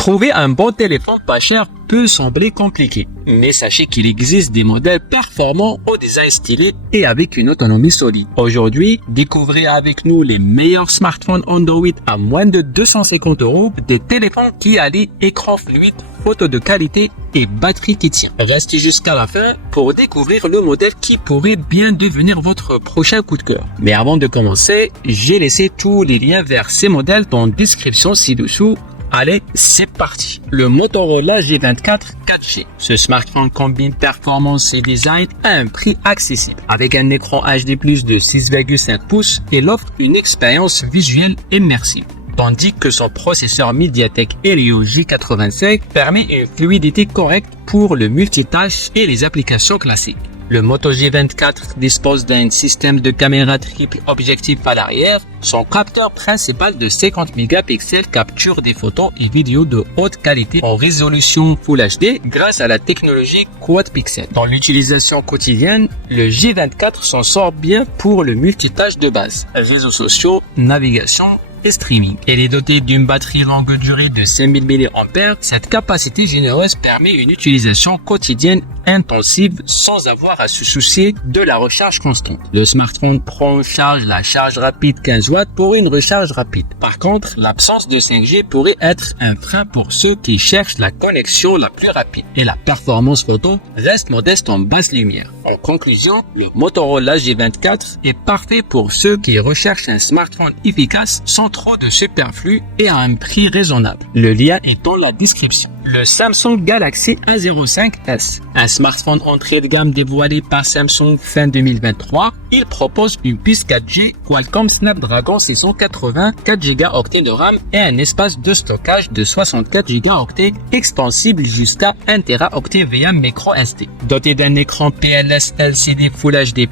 Trouver un bon téléphone pas cher peut sembler compliqué, mais sachez qu'il existe des modèles performants au design stylé et avec une autonomie solide. Aujourd'hui, découvrez avec nous les meilleurs smartphones Android à moins de 250 €, des téléphones qui allient écran fluide, photo de qualité et batterie qui tient. Restez jusqu'à la fin pour découvrir le modèle qui pourrait bien devenir votre prochain coup de cœur. Mais avant de commencer, j'ai laissé tous les liens vers ces modèles dans la description ci-dessous. Allez, c'est parti. Le Motorola G24 4G. Ce smartphone combine performance et design à un prix accessible. Avec un écran HD+ de 6,5 pouces, il offre une expérience visuelle immersive. Tandis que son processeur MediaTek Helio G85 permet une fluidité correcte pour le multitâche et les applications classiques. Le Moto G24 dispose d'un système de caméra triple objectif à l'arrière. Son capteur principal de 50 mégapixels capture des photos et vidéos de haute qualité en résolution Full HD grâce à la technologie Quad Pixel. Dans l'utilisation quotidienne, le G24 s'en sort bien pour le multitâche de base, réseaux sociaux, navigation et streaming. Elle est dotée d'une batterie longue durée de 5000 mAh. Cette capacité généreuse permet une utilisation quotidienne intensive sans avoir à se soucier de la recharge constante. Le smartphone prend en charge la charge rapide 15 watts pour une recharge rapide. Par contre, l'absence de 5G pourrait être un frein pour ceux qui cherchent la connexion la plus rapide. Et la performance photo reste modeste en basse lumière. En conclusion, le Motorola G24 est parfait pour ceux qui recherchent un smartphone efficace sans trop de superflu et à un prix raisonnable. Le lien est dans la description. Le Samsung Galaxy A05s, un smartphone entrée de gamme dévoilé par Samsung fin 2023. Il propose une puce 4G Qualcomm Snapdragon 680, 4 Go de RAM et un espace de stockage de 64 Go extensible jusqu'à 1 Teraoctet via microSD. Doté d'un écran PLS LCD Full HD+,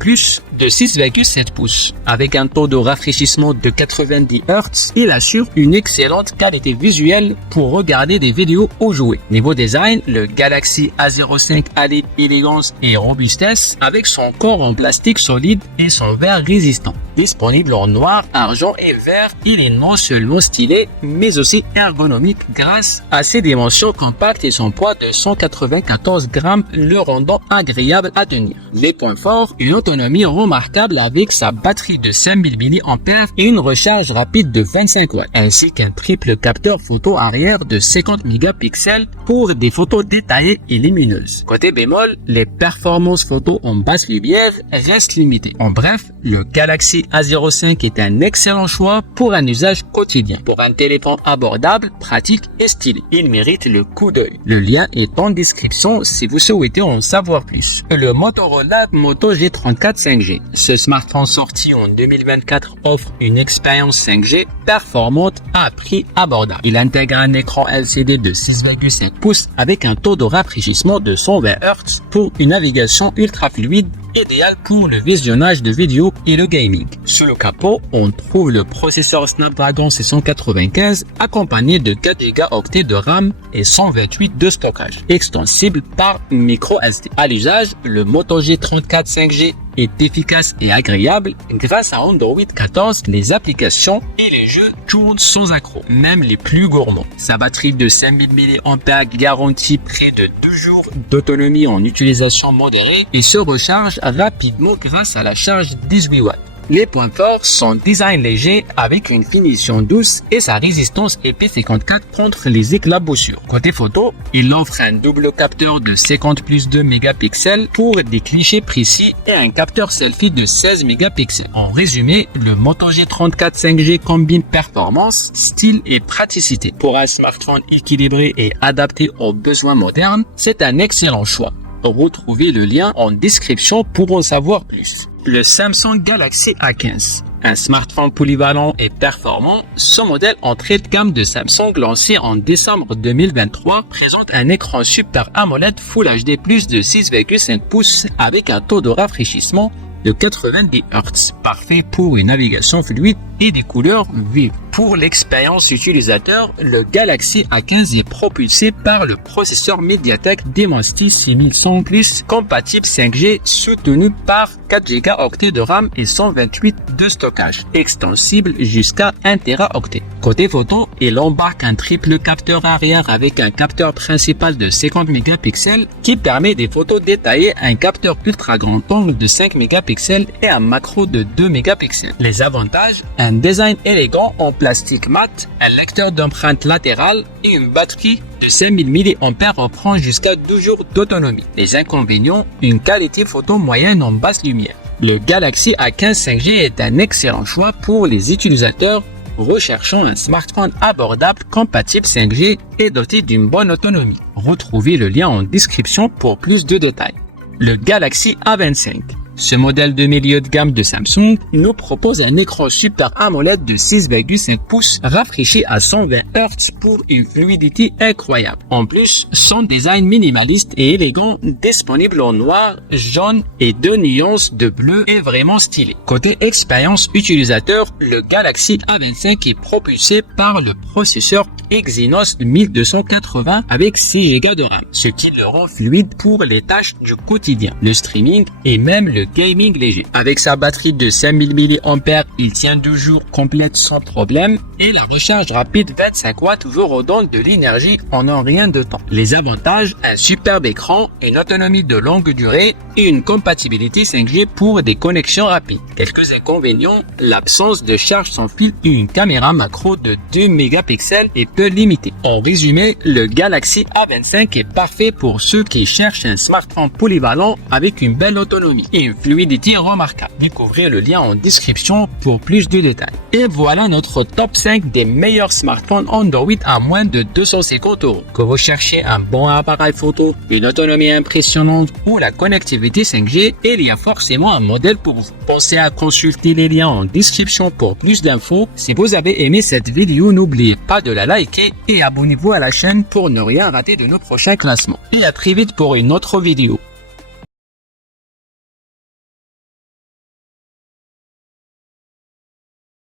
de 6,7 pouces. Avec un taux de rafraîchissement de 90 Hz, il assure une excellente qualité visuelle pour regarder des vidéos ou jouer. Niveau design, le Galaxy A05 allie élégance et robustesse avec son corps en plastique solide et son verre résistant. Disponible en noir, argent et vert, il est non seulement stylé, mais aussi ergonomique grâce à ses dimensions compactes et son poids de 194 grammes, le rendant agréable à tenir. Les points forts, une autonomie remarquable avec sa batterie de 5000 mAh et une recharge rapide de 25 watts, ainsi qu'un triple capteur photo arrière de 50 mégapixels pour des photos détaillées et lumineuses. Côté bémol, les performances photo en basse lumière restent limitées. En bref, le Galaxy A05 est un excellent choix pour un usage quotidien. Pour un téléphone abordable, pratique et stylé, il mérite le coup d'œil. Le lien est en description si vous souhaitez en savoir plus. Le Motorola Moto G34 5G. Ce smartphone sorti en 2024 offre une expérience 5G performante à prix abordable. Il intègre un écran LCD de 6,5 pouces avec un taux de rafraîchissement de 120 Hz pour une navigation ultra fluide, idéal pour le visionnage de vidéos et le gaming. Sous le capot, on trouve le processeur Snapdragon 695 accompagné de 4 Go de RAM et 128 de stockage, extensible par microSD. À l'usage, le Moto G34 5G est efficace et agréable. Grâce à Android 14, les applications et les jeux tournent sans accroc, même les plus gourmands. Sa batterie de 5000 mAh garantit près de 2 jours d'autonomie en utilisation modérée et se recharge rapidement grâce à la charge 18 watts. Les points forts sont design léger avec une finition douce et sa résistance IP54 contre les éclaboussures. Côté photo, il offre un double capteur de 50+2 mégapixels pour des clichés précis et un capteur selfie de 16 mégapixels. En résumé, le Moto G34 5G combine performance, style et praticité. Pour un smartphone équilibré et adapté aux besoins modernes, c'est un excellent choix. Retrouvez le lien en description pour en savoir plus. Le Samsung Galaxy A15. Un smartphone polyvalent et performant, ce modèle entrée de gamme de Samsung lancé en décembre 2023 présente un écran Super AMOLED Full HD+ de 6,5 pouces avec un taux de rafraîchissement de 90 Hz, parfait pour une navigation fluide et des couleurs vives. Pour l'expérience utilisateur, le Galaxy A15 est propulsé par le processeur MediaTek Dimensity 6100 Plus compatible 5G soutenu par 4 Go de RAM et 128 de stockage, extensible jusqu'à 1 Teraoctet. Côté photo, il embarque un triple capteur arrière avec un capteur principal de 50 mégapixels qui permet des photos détaillées, un capteur ultra grand angle de 5 mégapixels et un macro de 2 mégapixels. Les avantages, un design élégant en plastique mat, un lecteur d'empreintes latérales et une batterie de 5000 mAh reprend jusqu'à 12 jours d'autonomie. Les inconvénients, une qualité photo moyenne en basse lumière. Le Galaxy A15 5G est un excellent choix pour les utilisateurs recherchant un smartphone abordable compatible 5G et doté d'une bonne autonomie. Retrouvez le lien en description pour plus de détails. Le Galaxy A25. Ce modèle de milieu de gamme de Samsung nous propose un écran Super AMOLED de 6,5 pouces rafraîchi à 120 Hz pour une fluidité incroyable. En plus, son design minimaliste et élégant, disponible en noir, jaune et 2 nuances de bleu est vraiment stylé. Côté expérience utilisateur, le Galaxy A25 est propulsé par le processeur Exynos 1280 avec 6 Go de RAM, ce qui le rend fluide pour les tâches du quotidien, le streaming et même le gaming léger. Avec sa batterie de 5000 mAh, il tient 2 jours complètes sans problème et la recharge rapide 25 watts vous redonne de l'énergie en un rien de temps. Les avantages, un superbe écran, une autonomie de longue durée et une compatibilité 5G pour des connexions rapides. Quelques inconvénients, l'absence de charge sans fil et une caméra macro de 2 mégapixels est peu limitée. En résumé, le Galaxy A25 est parfait pour ceux qui cherchent un smartphone polyvalent avec une belle autonomie et une fluidité remarquable. Découvrez le lien en description pour plus de détails. Et voilà notre top 5 des meilleurs smartphones Android à moins de 250 €. Que vous cherchez un bon appareil photo, une autonomie impressionnante ou la connectivité 5G, il y a forcément un modèle pour vous. Pensez à consulter les liens en description pour plus d'infos. Si vous avez aimé cette vidéo, n'oubliez pas de la liker et abonnez-vous à la chaîne pour ne rien rater de nos prochains classements. Et à très vite pour une autre vidéo.